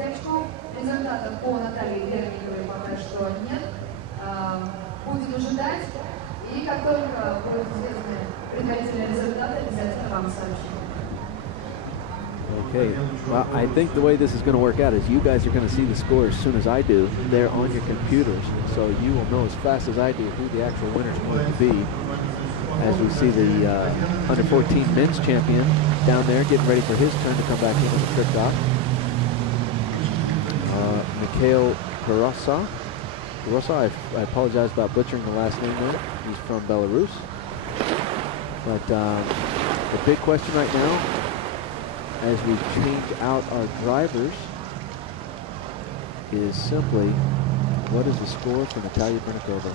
Результатов по Наталье Верниковой пока что нет. Будем ожидать. И как только будут известны предварительные результаты, обязательно вам сообщим. Okay, well, I think the way this is going to work out is you guys are going to see the score as soon as I do. They're on your computers, so you will know as fast as I do who the actual winner is going to be. As we see the under 14 men's champion down there getting ready for his turn to come back in with a trick off. Mikhail Karosa. I apologize about butchering the last name there. He's from Belarus. But the big question right now, as we change out our drivers, is simply, what is the score for Natalia Vernikova?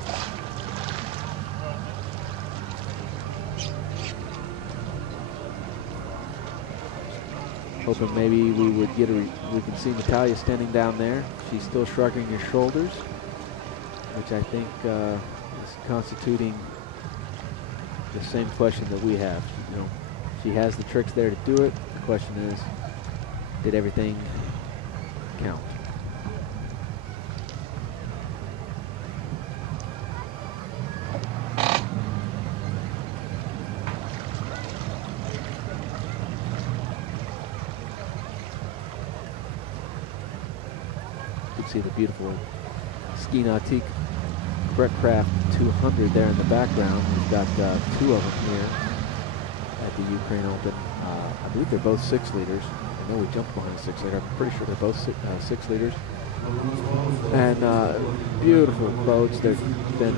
Hoping maybe we would get we can see Natalia standing down there. She's still shrugging her shoulders, which I think is constituting the same question that we have. You know, she has the tricks there to do it. The question is, did everything count? You can see the beautiful Ski Nautique Brettcraft 200 there in the background. We've got two of them here at the Ukraine Open. I believe they're both 6 liters. I know we jumped behind a 6 liter. I'm pretty sure they're both 6 liters. And beautiful boats. They've been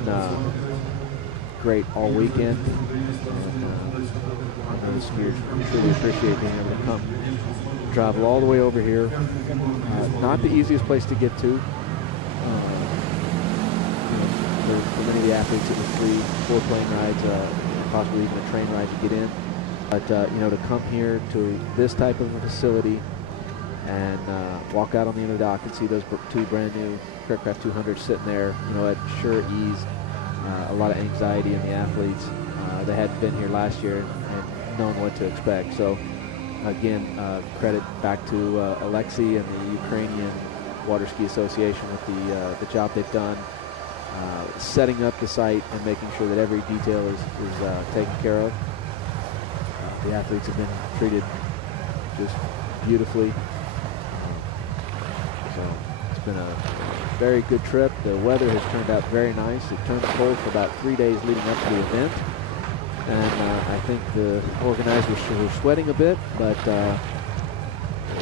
great all weekend. And I know the skiers really appreciate being able to come travel all the way over here. Not the easiest place to get to. For many of the athletes, it was 3, 4 plane rides, possibly even a train ride to get in. But you know, to come here to this type of a facility and walk out on the end of the dock and see those 2 brand new Brettcraft 200s sitting there, you know, at sure ease a lot of anxiety in the athletes. They hadn't been here last year and known what to expect. So again, credit back to Alexei and the Ukrainian Water Ski Association with the job they've done. Setting up the site and making sure that every detail is taken care of. The athletes have been treated just beautifully. So it's been a very good trip. The weather has turned out very nice. It turned cold for about 3 days leading up to the event. And I think the organizers were sweating a bit, but the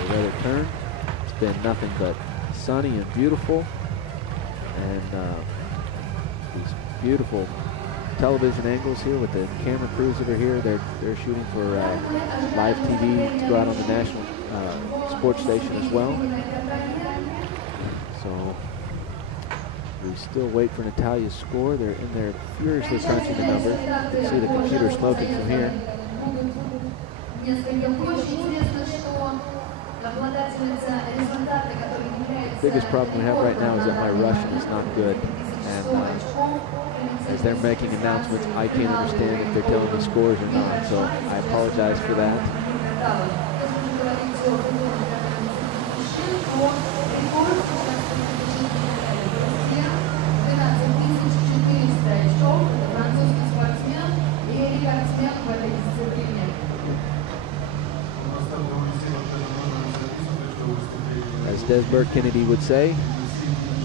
weather turned. It's been nothing but sunny and beautiful. And these beautiful television angles here with the camera crews that are here. They're shooting for live TV to go out on the national sports station as well. So we still wait for Natalia's score. They're in there furiously crunching the numbers. You can see the computer smoking from here. The biggest problem we have right now is that my Russian is not good. And as they're making announcements, I can't understand if they're telling me scores or not, so I apologize for that. As Desbert Kennedy would say,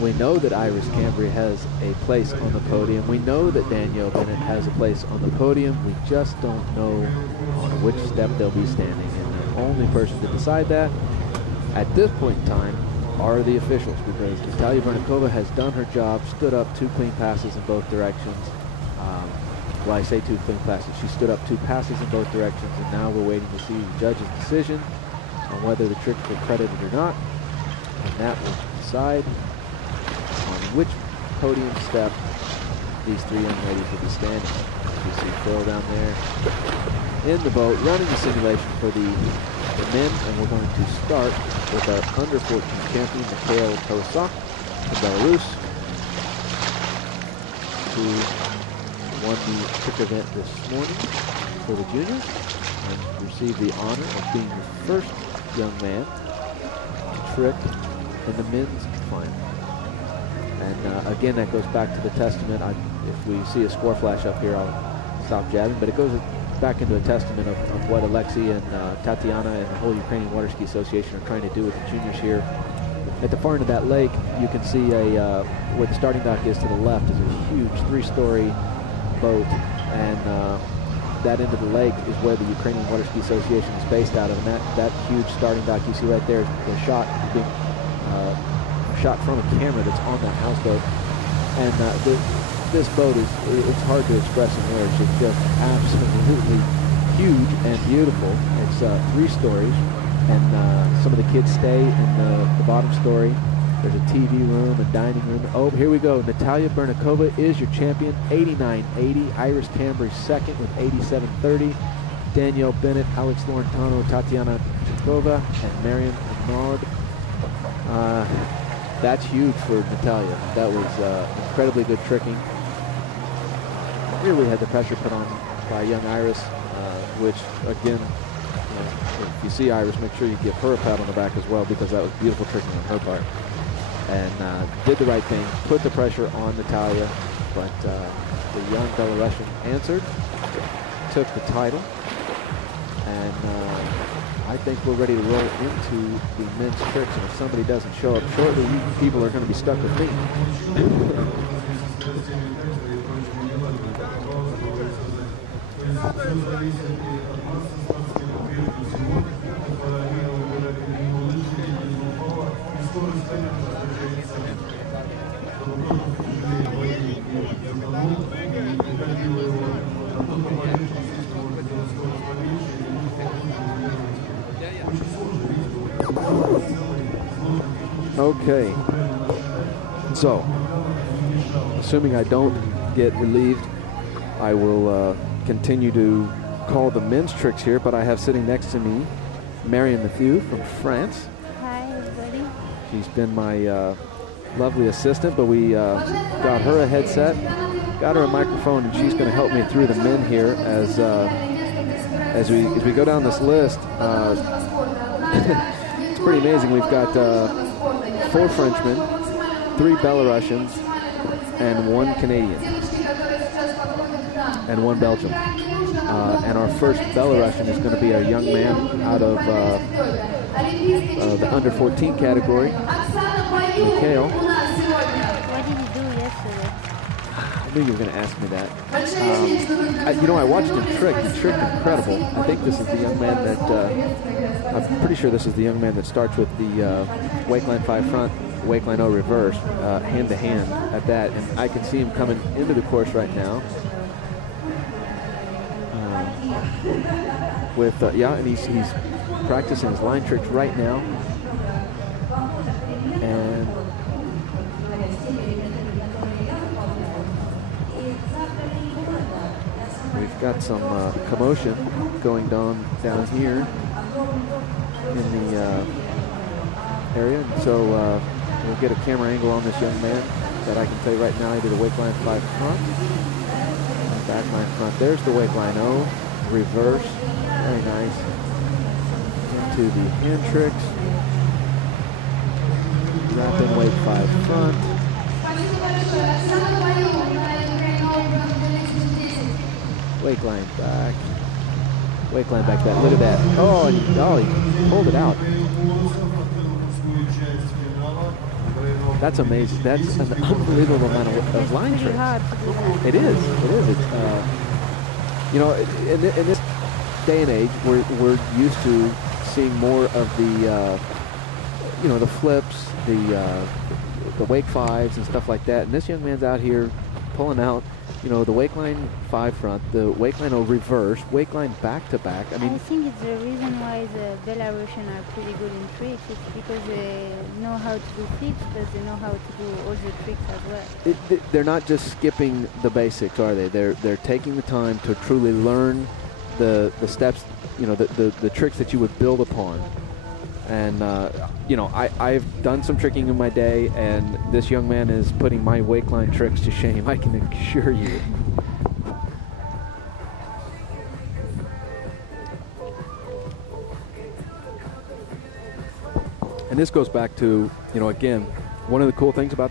we know that Iris Cambria has a place on the podium. We know that Danielle Bennett has a place on the podium. We just don't know on which step they'll be standing. And the only person to decide that at this point in time are the officials, because Natalia Vernikova has done her job, stood up 2 clean passes in both directions. Well, I say 2 clean passes. She stood up 2 passes in both directions, and now we're waiting to see the judge's decision on whether the tricks were credited or not. And that will decide on which podium step these 3 young ladies will be standing. You see Phil down there in the boat running the simulation for the men, and we're going to start with our under 14 champion Mikhail Karosa from Belarus, who won the trick event this morning for the juniors and received the honor of being the first young man to trick in the men's final. And again, that goes back to the testament. If we see a score flash up here, I'll stop jabbing. But it goes back into a testament of what Alexei and Tatiana and the whole Ukrainian Water Ski Association are trying to do with the juniors here. At the far end of that lake, you can see where the starting dock is to the left is a huge 3-story boat, and that end of the lake is where the Ukrainian Water Ski Association is based out of. And that huge starting dock you see right there is shot from a camera that's on that houseboat. And this boat it's hard to express in words. It's just absolutely huge and beautiful. It's 3 stories. And some of the kids stay in the bottom story. There's a TV room, a dining room. Oh, here we go. Natalia Bernikova is your champion, 89.80. Iris Cambry second with 87.30. Danielle Bennett, Alex Laurentano, Tatiana Chikova, and Marion Bernard. That's huge for Natalia. That was incredibly good tricking. Here we had the pressure put on by young Iris, which again, if you see Iris, make sure you give her a pat on the back as well, because that was beautiful tricking on her part. And did the right thing, put the pressure on Natalia, but the young Belarusian answered, took the title, and I think we're ready to roll into the men's tricks. And if somebody doesn't show up shortly, you people are going to be stuck with me. Okay, so assuming I don't get relieved, I will continue to call the men's tricks here, but I have sitting next to me Marion Mathieu from France. Hi, everybody. She's been my lovely assistant, but we got her a headset, got her a microphone, and she's going to help me through the men here as we go down this list. It's pretty amazing. We've got 4 Frenchmen, 3 Belarusians, and 1 Canadian, and 1 Belgian. And our first Belarusian is going to be a young man out of the under 14 category, Mikhail. What did you do yesterday? I knew you were going to ask me that. I watched him trick. He tricked incredible. I think this is the young man that, I'm pretty sure this is the young man that starts with the wake line 5 front, wake line 0 reverse, hand to hand at that. And I can see him coming into the course right now. And he's practicing his line tricks right now. And we've got some commotion going down here in the area. And so we'll get a camera angle on this young man that I can tell you right now he did a wake line 5 front, back line front. There's the wake line 0, reverse, very nice. Into the hand tricks, wrapping wake 5 front. Wake line back. Wake line back that. Look at that. Oh, he pulled it out. That's amazing. That's an unbelievable amount of line tricks. It is. In this day and age, we're used to seeing more of the, the flips, the wake 5s and stuff like that. And this young man's out here pulling out, the wake line 5 front, the wake line 0 reverse, wake line back to back. I think it's the reason why the Belarusian are pretty good in tricks. It's because they know how to do flips, but they know how to do all the tricks as well. They're not just skipping the basics, are they? They're taking the time to truly learn the steps, the tricks that you would build upon. And, I've done some tricking in my day, and this young man is putting my wake line tricks to shame, I can assure you. And this goes back to, again, one of the cool things about this